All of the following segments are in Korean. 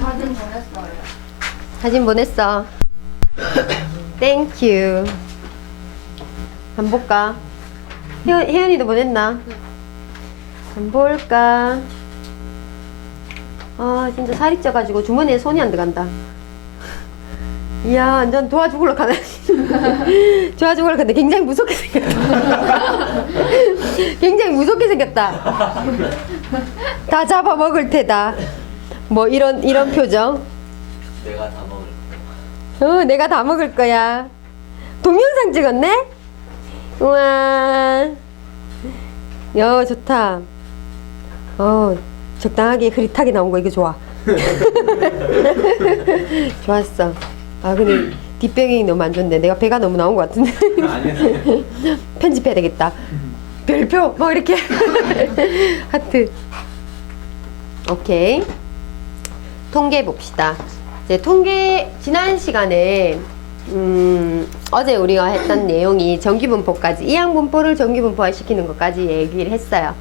사진 보냈어요. 사진 보냈어. 땡큐. 한번 볼까? 혜연이도 보냈나? 한번 볼까? 아 진짜 살이 쪄가지고 주머니에 손이 안 들어간다. 이야 완전 도와주고러 가네. 도와주고러 가네. 굉장히 무섭게 생겼다. 굉장히 무섭게 생겼다. 다 잡아먹을 테다. 뭐 이런 표정. 내가 다 먹을 거야. 내가 다 먹을 거야. 동영상 찍었네? 우와. 야, 좋다. 적당하게 흐릿하게 나온 거 이거 좋아. 좋았어. 아, 근데 뒷배경이 너무 안 좋은데. 내가 배가 너무 나온 것 같은데. 아니야. 편집해야 되겠다. 별표, 뭐 이렇게. 하트. 오케이. 통계 봅시다. 이제 통계, 지난 시간에 어제 우리가 했던 내용이 정규분포까지, 이항분포를 정규분포화 시키는 것까지 얘기를 했어요.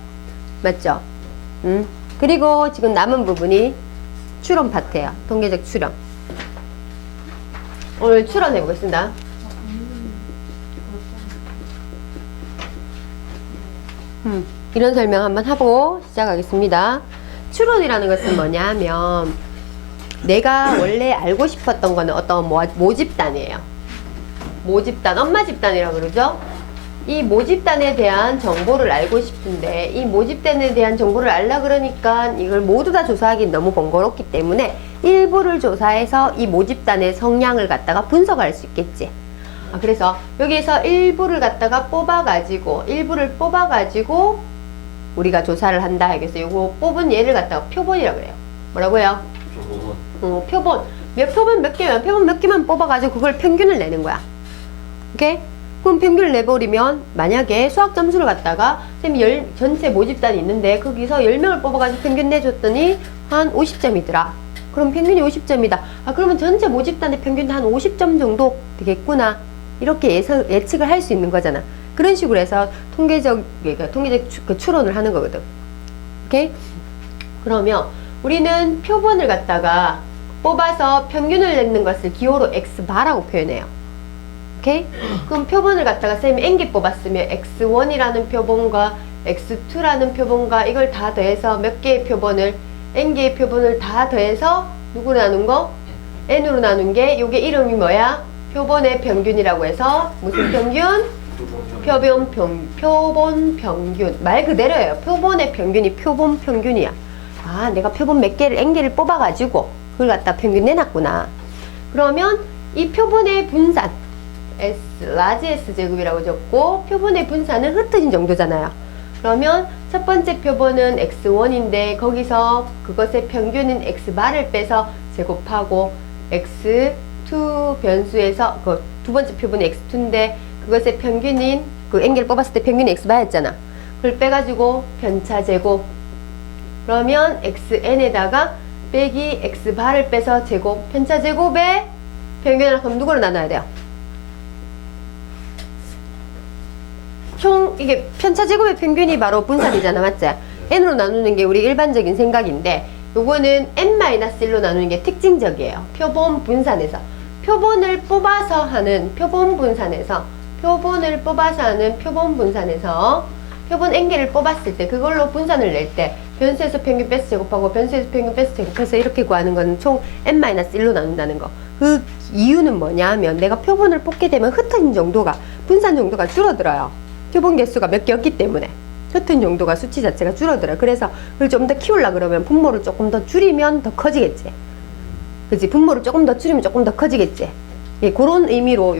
맞죠? 그리고 지금 남은 부분이 추론 파트예요. 통계적 추론. 오늘 추론해 보겠습니다. 이런 설명 한번 하고 시작하겠습니다. 추론이라는 것은 뭐냐 하면 내가 원래 알고 싶었던 거는 어떤 모집단이에요. 모집단, 엄마 집단이라고 그러죠? 이 모집단에 대한 정보를 알고 싶은데 이 모집단에 대한 정보를 알라 그러니까 이걸 모두 다 조사하기는 너무 번거롭기 때문에 일부를 조사해서 이 모집단의 성향을 갖다가 분석할 수 있겠지. 그래서 여기에서 일부를 갖다가 일부를 뽑아가지고 우리가 조사를 한다. 그래서 요거 뽑은 얘를 갖다가 표본이라고 그래요. 뭐라고요? 표본. 표본 몇 개만 뽑아가지고 그걸 평균을 내는 거야. 오케이? 그럼 평균을 내버리면 만약에 수학 점수를 갖다가 쌤이 전체 모집단이 있는데 거기서 10명을 뽑아가지고 평균 내줬더니 한 50점이더라. 그럼 평균이 50점이다. 그러면 전체 모집단의 평균 한 50점 정도 되겠구나. 이렇게 예측을 할 수 있는 거잖아. 그런 식으로 해서 통계적 추론을 하는 거거든. 오케이? 그러면 우리는 표본을 갖다가 뽑아서 평균을 내는 것을 기호로 X바라고 표현해요. 오케이? 그럼 표본을 갖다가 쌤이 N개 뽑았으면 X1이라는 표본과 X2라는 표본과 이걸 다 더해서 몇 개의 표본을, N개의 표본을 다 더해서 누구로 나눈 거? N으로 나눈 게 요게 이름이 뭐야? 표본의 평균이라고 해서 무슨 평균? 표본 평균. 말 그대로예요. 표본의 평균이 표본 평균이야. 내가 표본 몇 개를, N개를 뽑아가지고 그걸 갖다 평균 내놨구나. 그러면 이 표본의 분산, 라지 S 제곱이라고 적고 표본의 분산은 흩어진 정도잖아요. 그러면 첫 번째 표본은 X1인데 거기서 그것의 평균인 X바를 빼서 제곱하고 X2 변수에서 그 두 번째 표본이 X2인데 그것의 평균인 그 N개를 뽑았을 때 평균이 X바였잖아. 그걸 빼가지고 편차 제곱. 그러면 XN에다가 빼기 X바를 빼서 제곱. 편차 제곱에 평균을 그럼 누구로 나눠야 돼요? 총 이게 편차 제곱의 평균이 바로 분산이잖아. 맞지? N으로 나누는 게 우리 일반적인 생각인데 요거는 N-1로 나누는 게 특징적이에요. 표본 분산에서. 표본을 뽑아서 하는 표본 분산에서 표본 N개를 뽑았을 때 그걸로 분산을 낼 때 변수에서 평균 빼서 제곱하고 변수에서 평균 빼서 제곱해서 이렇게 구하는 건 총 N-1로 나눈다는 거. 그 이유는 뭐냐 하면 내가 표본을 뽑게 되면 흩어진 정도가, 분산 정도가 줄어들어요. 표본 개수가 몇 개였기 때문에 흩은 정도가 수치 자체가 줄어들어요. 그래서 그걸 좀 더 키우려고 그러면 분모를 조금 더 줄이면 더 커지겠지. 그치? 분모를 조금 더 줄이면 조금 더 커지겠지. 예, 그런 의미로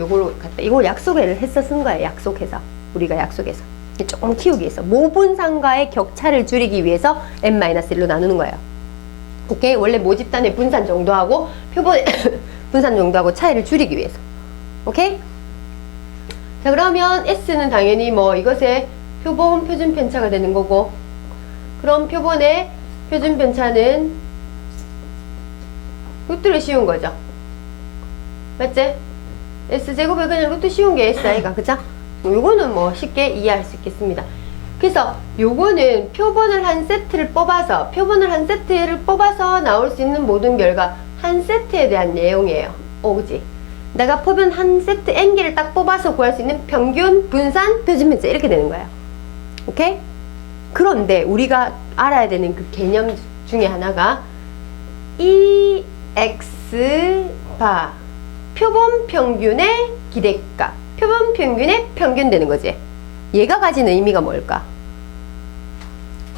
이걸 약속을 했어 쓴 거예요. 약속해서. 우리가 약속해서. 조금 키우기 위해서. 모분산과의 격차를 줄이기 위해서 N-1로 나누는 거예요. 오케이? 원래 모집단의 분산 정도하고 표본의 분산 정도하고 차이를 줄이기 위해서. 오케이? 자, 그러면 S는 당연히 뭐 이것의 표본 표준 편차가 되는 거고, 그럼 표본의 표준 편차는 루트를 씌운 거죠. 맞지? S제곱에 그냥 루트 씌운 게 S 아이가, 그죠? 요거는 뭐 쉽게 이해할 수 있겠습니다. 그래서 요거는 표본을 한 세트를 뽑아서 나올 수 있는 모든 결과 한 세트에 대한 내용이에요. 그지? 내가 표본 한 세트 N개를 딱 뽑아서 구할 수 있는 평균, 분산, 표준편차 이렇게 되는 거예요. 오케이? 그런데 우리가 알아야 되는 그 개념 중에 하나가 EX 표본 평균의 기대값, 표본 평균의 평균 되는 거지. 얘가 가지는 의미가 뭘까?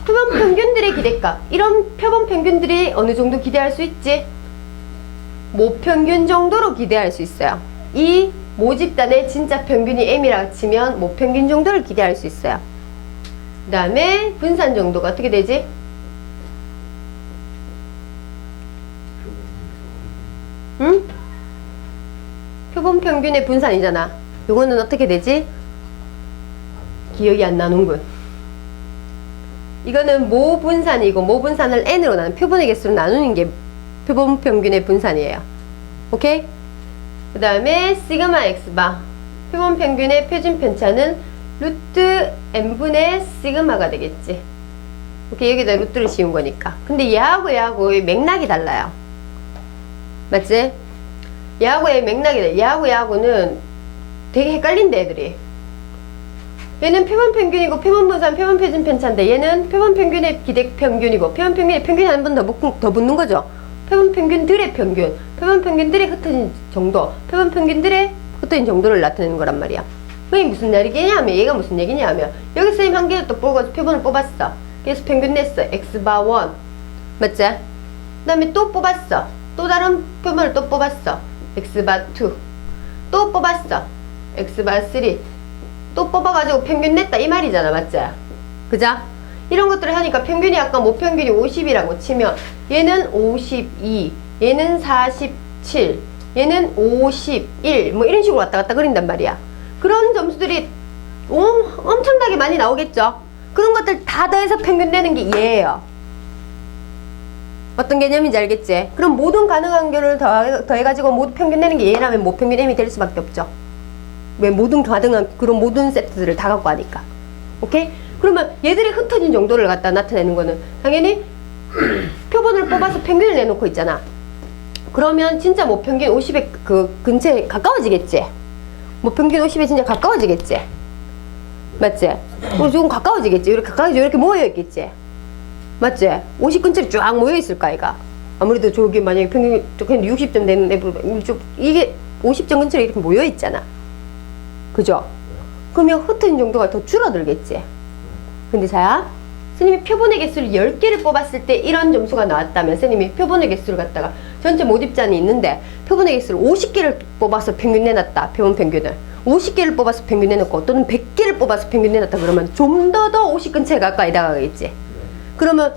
표본 평균들의 기대값, 이런 표본 평균들이 어느 정도 기대할 수 있지? 모평균 정도로 기대할 수 있어요. 이 모집단의 진짜 평균이 M이라고 치면 모평균 정도를 기대할 수 있어요. 그 다음에 분산 정도가 어떻게 되지? 응? 표본 평균의 분산이잖아. 요거는 어떻게 되지? 기억이 안 나는군. 이거는 모분산이고, 모분산을 N으로 표본의 개수로 나누는 게 표본 평균의 분산이에요. 오케이? 그 다음에 시그마 X바 표본 평균의 표준 편차는 루트 N분의 시그마가 되겠지. 오케이, 여기다 루트를 씌운 거니까. 근데 얘하고 맥락이 달라요. 맞지? 얘하고의 맥락이 달라요. 얘하고는 되게 헷갈린다, 애들이. 얘는 표본 평균이고 표본 분산, 표본 표준 편차인데 얘는 표본 평균의 기대 평균이고 표본 평균의 평균이 한 번 더 붙는 거죠. 표본 평균들의 평균, 표본 평균들의 흩어진 정도, 표본 평균들의 흩어진 정도를 나타내는 거란 말이야. 그게 무슨 얘기냐면, 얘가 무슨 얘기냐면, 여기 선생님 한 개를 또 뽑아서 표본을 뽑았어. 그래서 평균 냈어. X바 1. 맞지? 그 다음에 또 뽑았어. 또 다른 표본을 또 뽑았어. X바 2. 또 뽑았어. X바 3. 또 뽑아가지고 평균 냈다. 이 말이잖아. 맞지? 그죠? 이런 것들을 하니까 평균이 아까 모평균이 50이라고 치면 얘는 52, 얘는 47, 얘는 51, 뭐 이런 식으로 왔다 갔다 그린단 말이야. 그런 점수들이 엄청나게 많이 나오겠죠. 그런 것들 다 더해서 평균 내는 게 얘예요. 어떤 개념인지 알겠지? 그럼 모든 가능한 결을 더해가지고 모두 평균 내는 게 얘라면 모평균 M이 될 수밖에 없죠. 왜? 모든 가능한 그런 모든 세트들을 다 갖고 하니까. 오케이? 그러면 얘들의 흩어진 정도를 갖다 나타내는 거는 당연히 표본을 뽑아서 평균을 내놓고 있잖아. 그러면 진짜 모평균 50에 그 근처에 가까워지겠지. 모평균 50에 진짜 가까워지겠지. 맞지? 조금 가까워지겠지. 이렇게 가까워지고 이렇게 모여있겠지. 맞지? 50 근처에 쫙 모여있을까, 아이가? 아무래도 저기 만약에 평균 60점 되는 애들, 이게 50점 근처에 이렇게 모여있잖아. 그죠? 그러면 흩어진 정도가 더 줄어들겠지. 근데 자, 선생님이 표본의 개수를 10개를 뽑았을 때 이런 점수가 나왔다면 선생님이 표본의 개수를 갖다가 전체 모집단이 있는데 표본의 개수를 50개를 뽑아서 평균 내놨다. 표본 평균을 50개를 뽑아서 평균 내놓고 또는 100개를 뽑아서 평균 내놨다 그러면 좀 더 50 근처에 가까이 다가가겠지. 그러면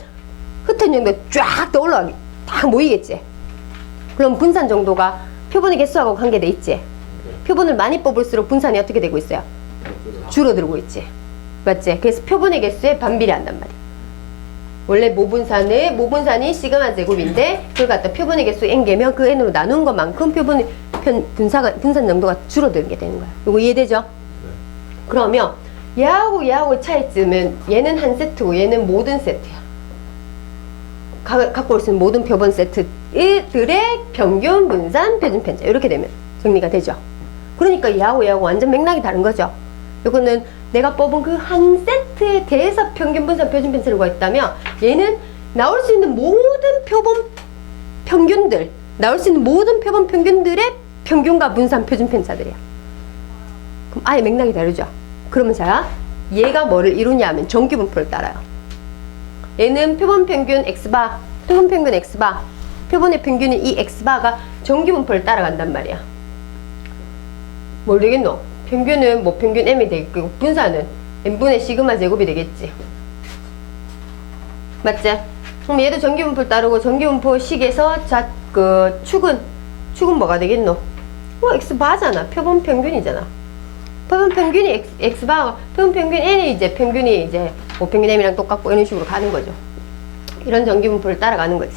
흩어진 정도가 쫙 더 올라가게 딱 모이겠지. 그럼 분산 정도가 표본의 개수하고 관계돼 있지. 표본을 많이 뽑을수록 분산이 어떻게 되고 있어요? 줄어들고 있지. 맞지? 그래서 표본의 개수에 반비례한단 말이야. 원래 모분산이 시그마 제곱인데 그걸 갖다 표본의 개수 n개면 그 n으로 나눈 것만큼 표본의 분산 정도가 줄어들게 되는 거야. 이거 이해되죠? 네. 그러면 얘하고 차이점은 얘는 한 세트고 얘는 모든 세트야. 갖고 올 수 있는 모든 표본 세트들의 평균, 분산, 표준 편차 이렇게 되면 정리가 되죠. 그러니까 얘하고 완전 맥락이 다른 거죠. 이거는 내가 뽑은 그 한 세트에 대해서 평균, 분산, 표준 편차를 구했다면 얘는 나올 수 있는 모든 표본 평균들, 나올 수 있는 모든 표본 평균들의 평균과 분산, 표준 편차들이야. 그럼 아예 맥락이 다르죠. 그러면 자, 얘가 뭐를 이루냐 하면 정규분포를 따라요. 얘는 표본 평균 X바, 표본 평균 X바, 표본의 평균인 이 X바가 정규분포를 따라간단 말이야. 뭘 되겠노? 평균은 모평균 M이 되겠고 분산은 N분의 시그마 제곱이 되겠지. 맞지? 그럼 얘도 정규분포를 따르고 정규분포식에서 축은 뭐가 되겠노? X바잖아. 표본 평균이잖아. 표본 평균이 X바, 표본 평균 N이 이제 평균이 이제 모평균 M이랑 똑같고 이런 식으로 가는 거죠. 이런 정규분포를 따라가는 거지.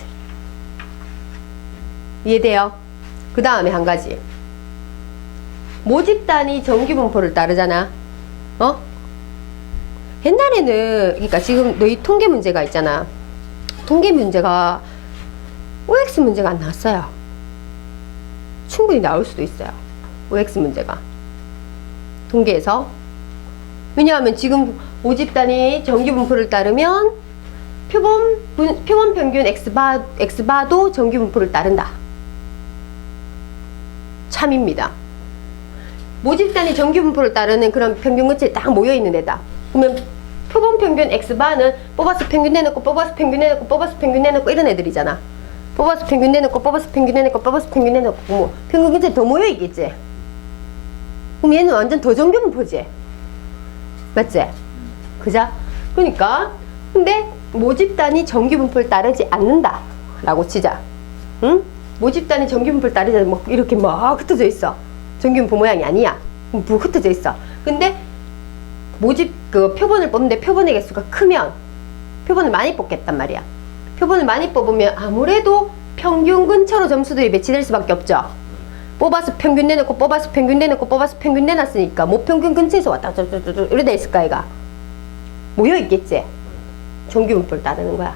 이해돼요? 그 다음에 한 가지. 모집단이 정규분포를 따르잖아. 옛날에는 그러니까 지금 너희 통계 문제가 있잖아. 통계 문제가 OX 문제가 안 나왔어요. 충분히 나올 수도 있어요. OX 문제가 통계에서. 왜냐하면 지금 모집단위 정규분포를 따르면 표본 평균 X바도 정규분포를 따른다. 참입니다. 모집단위 정규분포를 따르는 그런 평균근처에 딱 모여있는 데다. 그러면 표본 평균 X바는 뽑아서 평균 내놓고 뽑아서 평균 내놓고 뽑아서 평균 내놓고 이런 애들이잖아. 뽑아서 평균 내놓고 뽑아서 평균 내놓고 뽑아서 평균 내놓고 뭐 평균근처에 더 모여있겠지. 그럼 얘는 완전 더 정규분포지. 맞지? 그자? 그러니까 근데 모집단이 정규분포를 따르지 않는다 라고 치자. 응? 모집단이 정규분포를 따르지 않으면 뭐 이렇게 막 흩어져 있어. 정규분포 모양이 아니야. 흩어져 있어. 근데 모집 그 표본을 뽑는데 표본의 개수가 크면 표본을 많이 뽑겠단 말이야. 표본을 많이 뽑으면 아무래도 평균 근처로 점수들이 배치될 수밖에 없죠. 뽑아서 평균 내놓고 뽑아서 평균 내놓고 뽑아서 평균 내놨으니까 뭐 평균 근처에서 왔다 이러다 있을까 얘가 모여있겠지. 정규분포를 따르는 거야.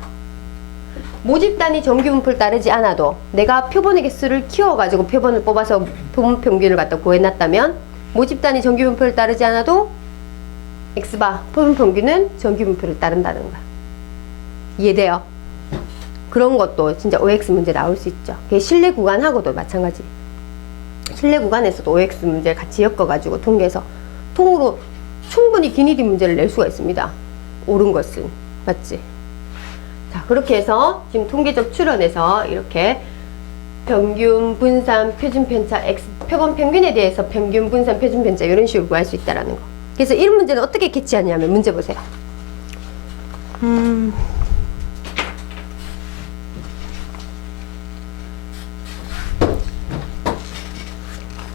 모집단이 정규분포를 따르지 않아도 내가 표본의 개수를 키워가지고 표본을 뽑아서 표본 평균을 갖다 구해놨다면 모집단이 정규분포를 따르지 않아도 X바 표본 평균은 정규분포를 따른다는 거야. 이해돼요? 그런 것도 진짜 OX 문제 나올 수 있죠. 그게 실내 구간하고도 마찬가지. 실내 구간에서도 OX 문제를 같이 엮어가지고 통계에서 통으로 충분히 기니디 문제를 낼 수가 있습니다. 옳은 것은. 맞지? 자, 그렇게 해서 지금 통계적 추론에서 이렇게 평균, 분산, 표준 편차, X, 표본 평균에 대해서 평균, 분산, 표준 편차 이런 식으로 구할 수 있다는 거. 그래서 이런 문제는 어떻게 캐치하냐면 문제 보세요.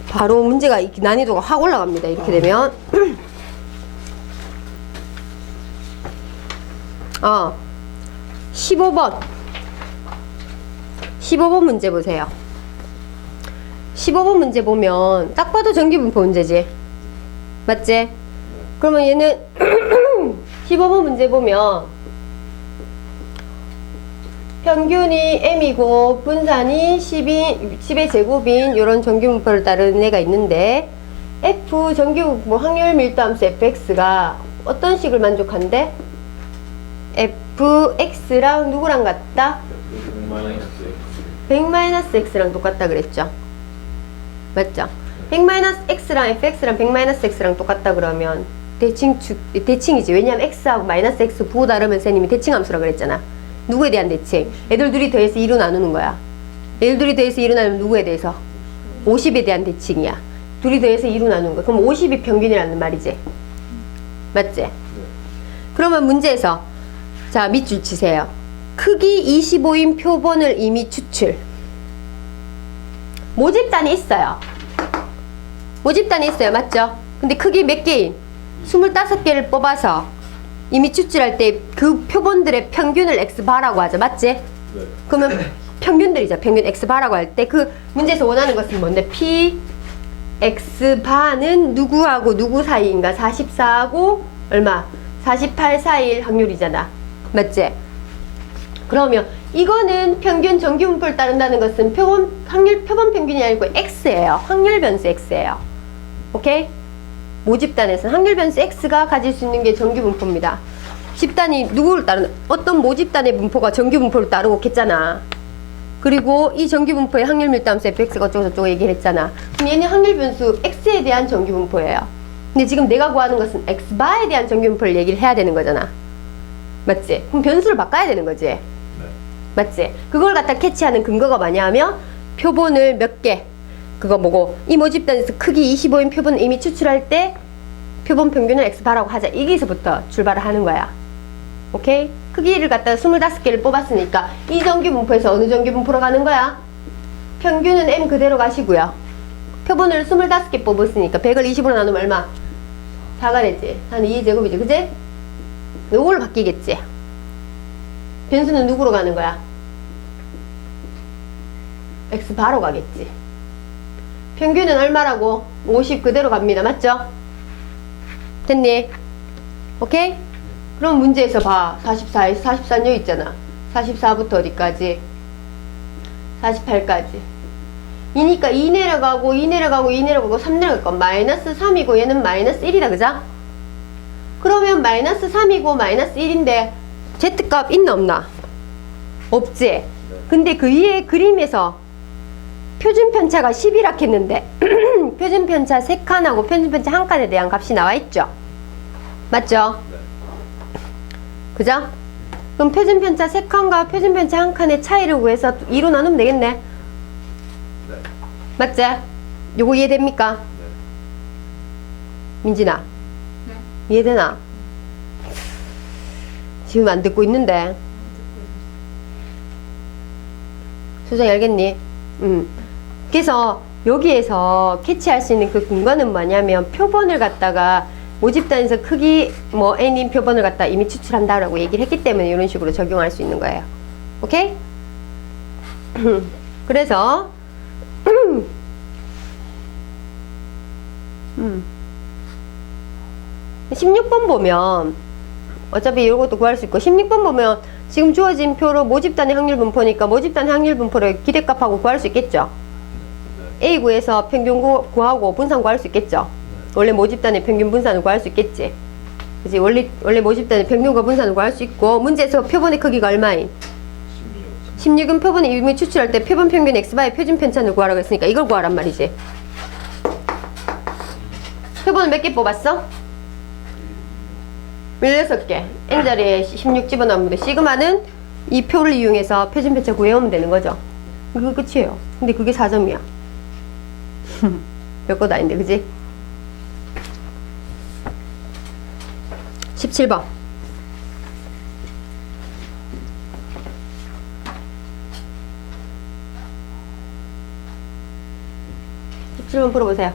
바로 문제가 난이도가 확 올라갑니다. 이렇게 되면 15번 문제 보세요. 15번 문제 보면 딱 봐도 정규분포 문제지. 맞지? 그러면 얘는 15번 문제 보면 평균이 m이고 분산이 10의 제곱인 이런 정규분포를 따르는 애가 있는데 f 정규분포 확률 밀도함수 fx가 어떤 식을 만족한대? fx랑 누구랑 같다? 100-x랑 똑같다 그랬죠. 맞죠? 100-x랑 fx랑 100-x랑 똑같다 그러면 대칭이지. 왜냐면 x하고 마이너스 x 부호 다르면 쌤님이 대칭함수라 그랬잖아. 누구에 대한 대칭? 애들 둘이 더해서 2로 나누는 거야. 애들 둘이 더해서 2로 나누면 누구에 대해서? 50에 대한 대칭이야. 둘이 더해서 2로 나누는 거야. 그럼 50이 평균이라는 말이지. 맞지? 그러면 문제에서 자, 밑줄 치세요. 크기 25인 표본을 이미 추출. 모집단이 있어요. 모집단이 있어요. 맞죠? 근데 크기 몇 개인? 25개를 뽑아서 이미 추출할 때 그 표본들의 평균을 X바라고 하죠. 맞지? 네. 그러면 평균들이죠. 평균 X바라고 할 때 그 문제에서 원하는 것은 뭔데? P X바는 누구하고 누구 사이인가? 44하고 얼마? 48 사이일 확률이잖아. 맞지? 그러면 이거는 평균 정규분포를 따른다는 것은 표본 평균이 아니고 X예요. 확률 변수 X예요. 오케이? 모집단에서는 확률 변수 X가 가질 수 있는 게 정규분포입니다. 집단이 누구를 따르는, 어떤 모집단의 분포가 정규분포를 따르고 했잖아. 그리고 이 정규분포의 확률 밀도함수 fx가 어쩌고저쩌고 얘기를 했잖아. 그럼 얘는 확률 변수 X에 대한 정규분포예요. 근데 지금 내가 구하는 것은 X바에 대한 정규분포를 얘기를 해야 되는 거잖아. 맞지? 그럼 변수를 바꿔야 되는 거지. 네. 맞지? 그걸 갖다 캐치하는 근거가 뭐냐면 표본을 몇 개, 그거 뭐고 이 모집단에서 크기 25인 표본을 이미 추출할 때 표본 평균을 X바라고 하자. 여기서부터 출발을 하는 거야. 오케이? 크기를 갖다가 25개를 뽑았으니까 이 정규분포에서 어느 정규분포로 가는 거야? 평균은 M 그대로 가시고요. 표본을 25개 뽑았으니까 100을 20으로 나누면 얼마? 4가 되지. 한 2제곱이지. 그지? 요걸로 바뀌겠지. 변수는 누구로 가는 거야? X바로 가겠지. 평균은 얼마라고? 50 그대로 갑니다. 맞죠? 됐니? 오케이? 그럼 문제에서 봐. 44에서 44는 여기 있잖아. 44부터 어디까지? 48까지. 이니까 2 내려가고 2 내려가고 2 내려가고 3 내려갈 건 마이너스 3이고 얘는 마이너스 1이다. 그죠? 그러면 마이너스 3이고 마이너스 1인데 Z값 있나 없나? 없지? 근데 그 위에 그림에서 표준편차가 10이라 했는데 표준편차 3칸하고 표준편차 1칸에 대한 값이 나와 있죠? 맞죠? 그죠? 그럼 표준편차 3칸과 표준편차 1칸의 차이를 구해서 2로 나누면 되겠네? 네. 맞지? 요거 이해됩니까? 네. 민진아 이해되나? 지금 안 듣고 있는데 소장이 알겠니? 그래서 여기에서 캐치할 수 있는 그 근거는 뭐냐면 표본을 갖다가 모집단에서 크기 뭐 n인 표본을 갖다 이미 추출한다라고 얘기를 했기 때문에 이런 식으로 적용할 수 있는 거예요. 오케이? 그래서 16번 보면 어차피 이것도 구할 수 있고 16번 보면 지금 주어진 표로 모집단의 확률 분포니까 모집단의 확률 분포를 기대값하고 구할 수 있겠죠. A 구해서 평균 구하고 분산 구할 수 있겠죠. 원래 모집단의 평균 분산을 구할 수 있겠지. 그치? 원래 모집단의 평균과 분산을 구할 수 있고 문제에서 표본의 크기가 얼마인? 16은 표본의 이미 추출할 때 표본 평균 x바의 표준 편차를 구하라고 했으니까 이걸 구하란 말이지. 표본을 몇 개 뽑았어? 16개. n자리에 16 집어넣으면 돼. 시그마는 이 표를 이용해서 표준 편차 구해오면 되는 거죠. 그거 끝이에요. 근데 그게 4점이야. 별것도 아닌데, 그지? 17번. 17번 풀어보세요.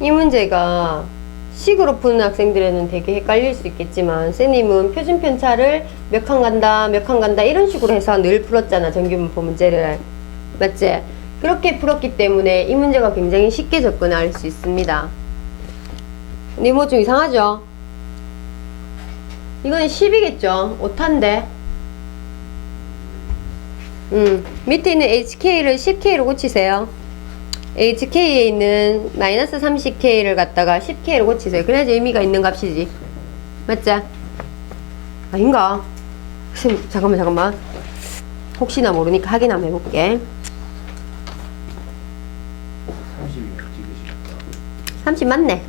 이 문제가 식으로 푸는 학생들에는 되게 헷갈릴 수 있겠지만 쌤님은 표준 편차를 몇 칸 간다 몇 칸 간다 이런 식으로 해서 늘 풀었잖아. 정규분포 문제를. 맞지? 그렇게 풀었기 때문에 이 문제가 굉장히 쉽게 접근할 수 있습니다. 근데 뭐 좀 이상하죠? 이거는 10이겠죠? 오타인데 밑에 있는 HK를 10K로 고치세요. HK에 있는 마이너스 30K를 갖다가 10K로 고치세요. 그래야지 의미가 있는 값이지. 맞죠? 아닌가? 잠깐만. 혹시나 모르니까 확인 한번 해볼게. 30 맞네.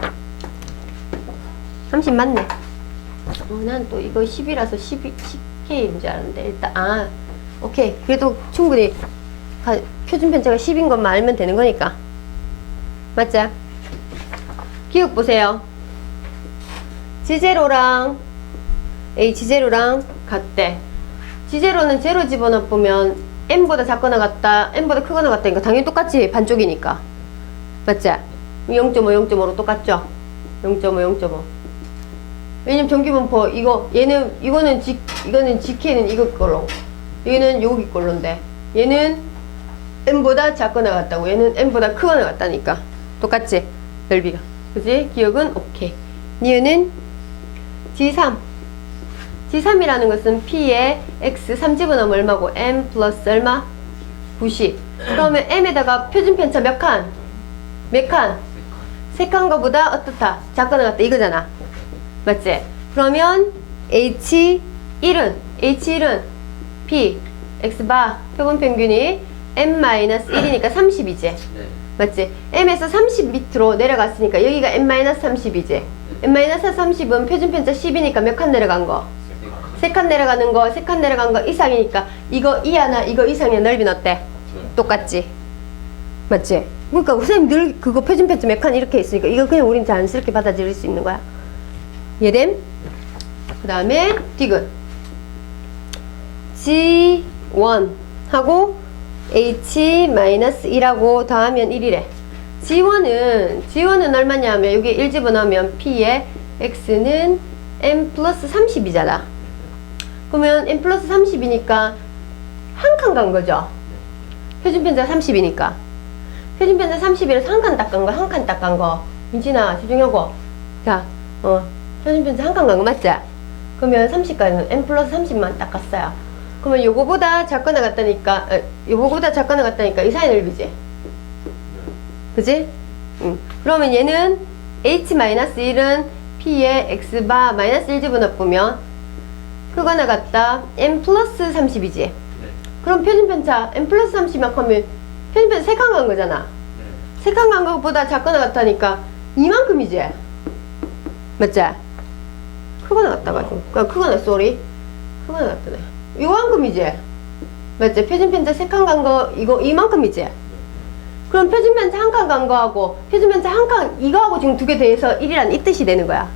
30 맞네. 난 또 이거 10이라서 10K인 줄 알았는데 일단 오케이. 그래도 충분히 표준 편차가 10인 것만 알면 되는 거니까. 맞죠? 기억 보세요. G0랑 H0랑 같대. G0는 제로 집어넣으면 M보다 작거나 같다, M보다 크거나 같다니까 당연히 똑같지. 반쪽이니까. 맞죠? 0.5, 0.5로 똑같죠? 0.5, 0.5. 왜냐면 전기분포 이거 이거는 GK는 이거 걸로, 얘는 여기 걸로인데 얘는 n보다 작거나 같다고, 얘는 n보다 크거나 같다니까. 똑같지? 넓이가. 그지? 기억은 오케이. 니은은 G3이라는 것은 P의 X 3집어넣으면 얼마고? M 플러스 얼마? 90. 그러면 M에다가 표준편차 몇 칸? 몇 칸? 세 칸 거보다 어떻다? 작거나 같다 이거잖아. 맞지? 그러면 H1은 P X바 표본평균이 M-1이니까 30이지. 네. 맞지? M에서 30 밑으로 내려갔으니까 여기가 M-30이지. M-30은 표준편차 10이니까 몇 칸 내려간 거? 3칸 내려가는 거, 3칸 내려간 거 이상이니까 이거 이하나 이거 이상의 넓이는 어때? 똑같지? 맞지? 그러니까 선생님 늘 그거 표준편차 몇 칸 이렇게 있으니까 이거 그냥 우린 자연스럽게 받아들일 수 있는 거야. 이해됨? 그 다음에 디귿 G1 하고 H-1하고 더하면 1이래. G1은 얼마냐면 여기 1 집어넣으면 P의 X는 M 플러스 30이잖아. 그러면 M 플러스 30이니까 한 칸 간 거죠. 표준편차 30이니까. 표준편차 30이라서 한 칸 딱 간 거, 한 칸 딱 간 거. 민진아, 집중하고. 자, 표준편차 한 칸 간 거 맞지? 그러면 30까지는 M 플러스 30만 딱 갔어요. 그러면 요거보다 작거나 같다니까, 요거보다 작거나 같다니까 이 사이 넓이지? 그지? 그러면 얘는 H-1은 P의 X바 마이너스 1 집어넣으면 크거나 같다 M 플러스 30이지? 네. 그럼 표준편차 M 플러스 30만 하면 표준편차 3칸 간 거잖아. 네. 3칸 간 것보다 작거나 같다니까 이만큼이지? 맞지? 크거나 같다가지고 크거나 쏘리 크거나 같다네. 요만큼이지? 맞지? 표준편차 3칸 간 거 이거 이만큼이지? 그럼 표준편차 한 칸 간 거하고 표준편차 한 칸 이거하고 지금 두 개 더해서 1이란 이 뜻이 되는 거야.